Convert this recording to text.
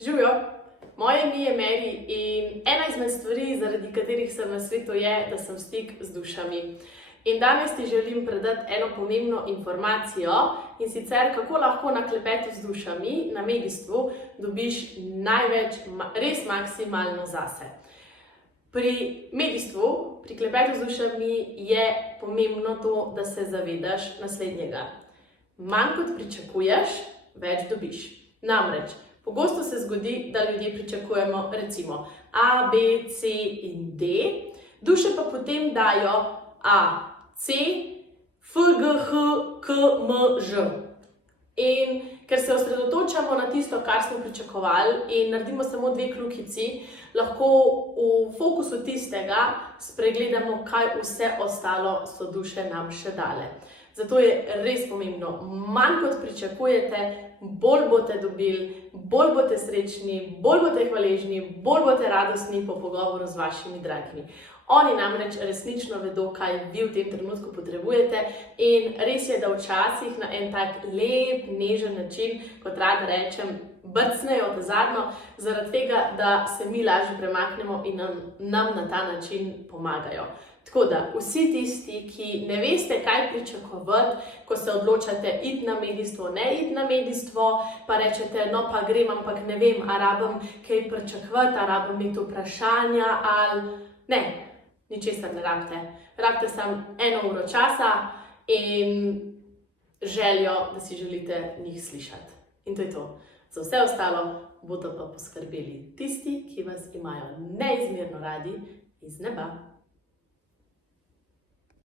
Živijo, moje ime je Meri in ena izmed stvari, zaradi katerih sem na svetu, je, da sem stik z dušami. In danes ti želim predati eno pomembno informacijo, in sicer kako lahko na klepetu z dušami, na medijstvu, dobiš največ, res maksimalno zase. Pri medijstvu, pri klepetu z dušami je pomembno to, da se zavedaš naslednjega. Manj kot pričakuješ, več dobiš. Namreč, pogosto se zgodi, da ljudje pričakujemo recimo A, B, C in D, duše pa potem dajo A, C, F, G, H, K, M, Ž. In ker se osredotočamo na tisto, kar smo pričakovali in naredimo samo dve kljukici, lahko v fokusu tistega spregledamo, kaj vse ostalo so duše nam še dale. Zato je res pomembno, manj kot pričakujete, bolj boste dobili, bolj boste srečni, bolj boste hvaležni, bolj boste radostni po pogovoru z vašimi dragimi. Oni namreč resnično vedo, kaj vi v tem trenutku potrebujete, in res je, da včasih na en tak lep, nežen način, kot rada rečem, brcnejo v zadnjo, zaradi tega, da se mi lažje premaknemo in nam na ta način pomagajo. Tako da, vsi tisti, ki ne veste, kaj pričakovati, ko se odločate iti na medijstvo, ne iti na medijstvo, pa rečete, no pa grem, ampak ne vem, a rabim kaj pričakovati, a rabim imeti vprašanja, ali ne, ničesar ne rabite. Rabite samo 1 uro časa in željo, da si želite njih slišati. In to je to. Za vse ostalo bodo pa poskrbeli tisti, ki vas imajo neizmerno radi iz neba.